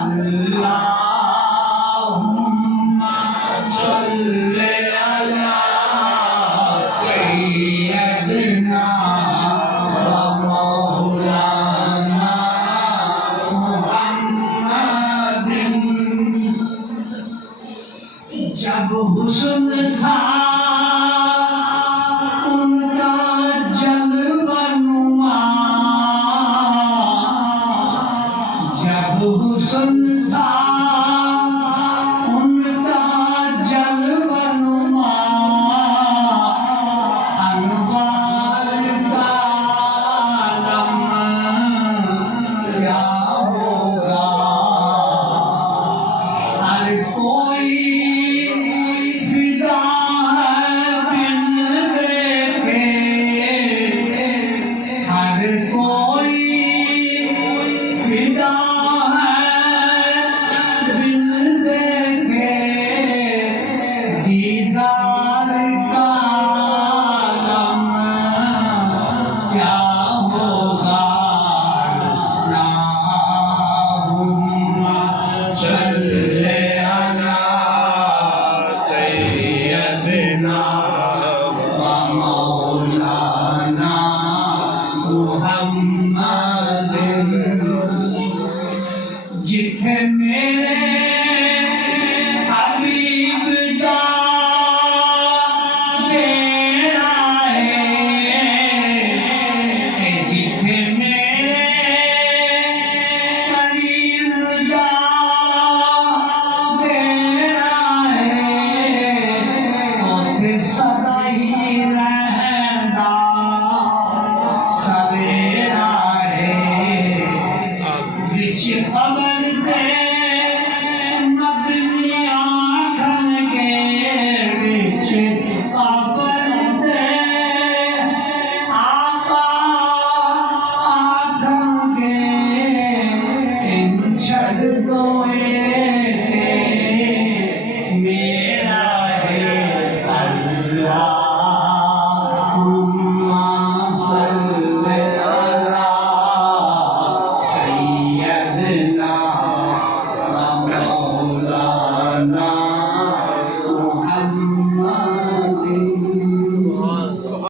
अल्लाहुम्मा सल्ले अला सय्यदिना व मौलाना मुहम्मदिन। जब हुस्न था उनका जलवा नुमा, जब हुस्न था उनका जलवा नुमा, अनवार का आलम क्या होगा। हर कोई फिदा है बिन देखे, हर कोई फिदा है बिन देखे, दीदार का आलम क्या होगा। अल्लाहुम्मा सल्ले अला सय्यदिना व मौलाना मुहम्मदिन। जिथे मेरे हबीब दा डेरा है, जिथे मेरे करीम दा डेरा है, उथे सदा ही रहंदा सवेरा है। विच कबर दे